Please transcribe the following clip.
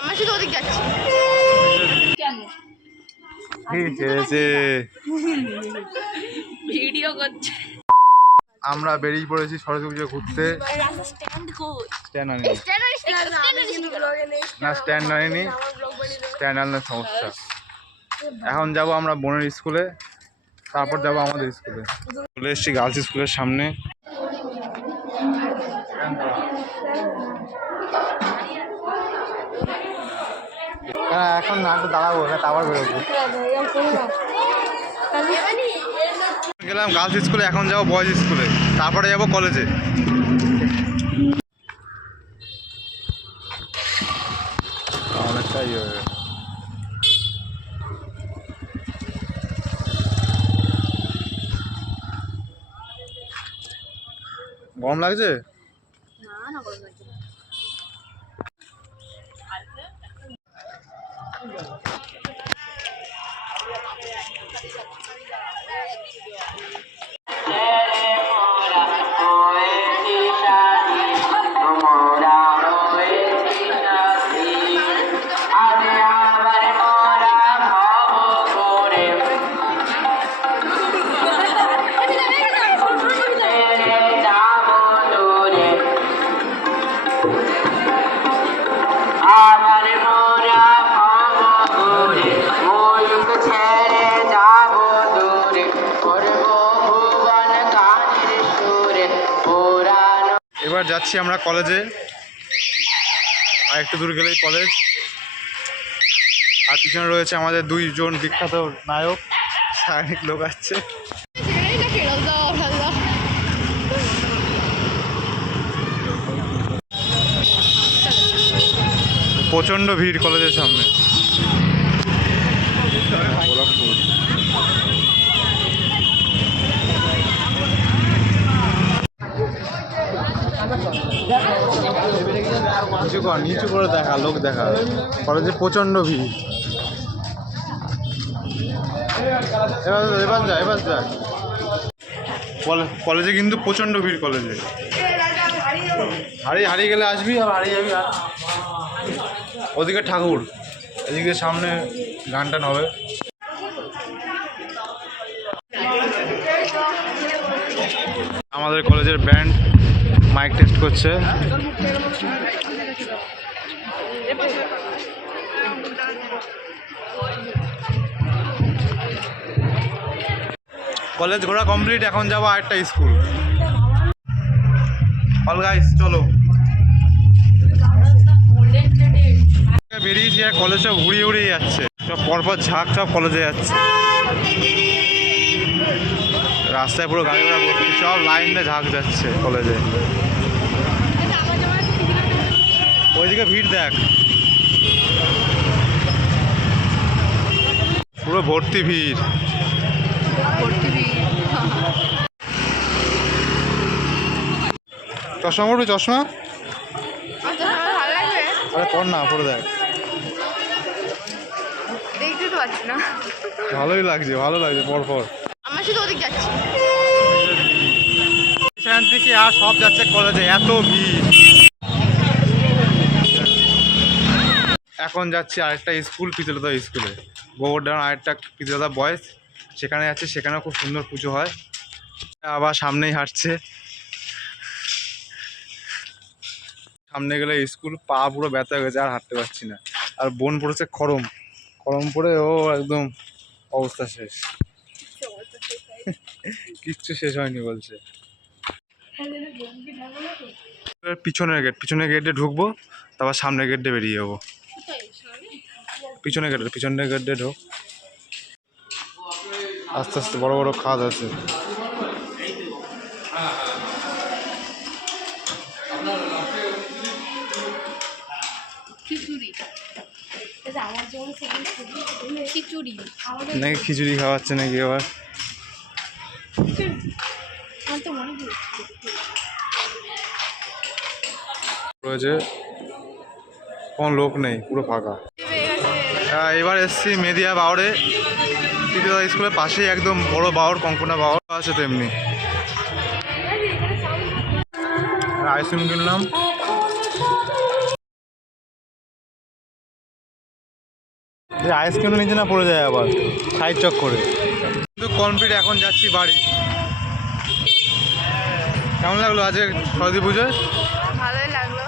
আমার শুধু ওদিক যাচ্ছি কেন? ভিডিও করছে। আমরা বেরিয়ে পড়েছি সরস্বতী পুজো ঘুরতে। স্ট্যান্ড আনিনি, স্ট্যান্ড আনলে সমস্যা। এখন যাব আমরা বোনের স্কুলে, তারপর যাব আমাদের স্কুলে। চলে এসেছি গার্লস স্কুলের সামনে। এখন না একটু দাঁড়াবো, তারপর বেরোবো। গেলাম গার্লস স্কুলে, এখন যাবো বয়েজ স্কুলে, তারপরে যাবো কলেজে। অনেকটাই গরম লাগছে। এবার যাচ্ছি আমরা কলেজে, আর একটু দূর গেলেই কলেজ। আর পিছনে রয়েছে আমাদের দুইজন বিখ্যাত নায়ক, সায়নিক লোক আসছে। প্রচণ্ড ভিড় কলেজের সামনে। নিচু করে দেখা, লোক দেখা, কলেজে প্রচণ্ড ভিড়। এবার যা কলেজে কিন্তু প্রচণ্ড ভিড় কলেজে। হারিয়ে গেলে আসবি, আর হারিয়ে যাবি। আর ওদিকে ঠাকুর, এদিকে সামনে গান টান হবে। আমাদের কলেজের ব্যান্ড মাইক টেস্ট করছে। কলেজ ঘোরা কমপ্লিট, এখন যাবো আরেকটা স্কুল। অল গাইস চলো। বেরিয়েছি আর কলেজ সব উড়িয়ে যাচ্ছে, সব পরপর ঝাঁক সব কলেজে যাচ্ছে। রাস্তায় পুরো গাড়ি ঘোড়া ভর্তি, সব লাইনে ঝাঁক যাচ্ছে কলেজে। ওইদিকে ভিড় দেখ, পুরো ভর্তি ভিড়। চশমা পড়বি? চশমা আরে পড় না, পড়ে দেখ। দেখতে তো পাচ্ছি না। ভালো লাগছে পরপর। আমার শুধু ওদিক যাচ্ছি সেখান থেকে, আর সব যাচ্ছে কলেজে, এত ভিড়। এখন যাচ্ছি আরেকটা স্কুল, পিতলদা স্কুলে, গোবরডাঙ্গার আরেকটা পিতলদা বয়েজ, সেখানে যাচ্ছে। সেখানেও খুব সুন্দর পুজো হয়। আবার সামনেই হাঁটছে, সামনে গেলে স্কুল। পা পুরো ব্যথা হয়ে গেছে, আর হাঁটতে পারছি না। আর বোন পড়েছে খরম পড়ে, ও একদম অবস্থা শেষ। কিচ্ছু শেষ হয়নি বলছে। পিছনের গেটে ঢুকবো, তারপর সামনের গেট দিয়ে বেরিয়ে যাবো। পিছনের গেট দিয়ে ঢোক। আস্তে আস্তে বড় বড় খাদ আছে। নাকি খিচুড়ি খাওয়াচ্ছে নাকি আবার। রয়েছে, কোনো লোক নেই, পুরো ফাঁকা। এবার এসছি মেদিয়া বাউরে, পিতলদা স্কুলের পাশেই একদম বড় বাউর, কঙ্কনা বাউর আছে। তো এমনি আইসক্রিম কিনলাম। আইসক্রিম নিচে না পড়ে যায় আবার সাইড চক করে। কিন্তু কমপ্লিট, এখন যাচ্ছি বাড়ি। কেমন লাগলো আজকে সরস্বতী পুজোয়? ভালোই লাগলো।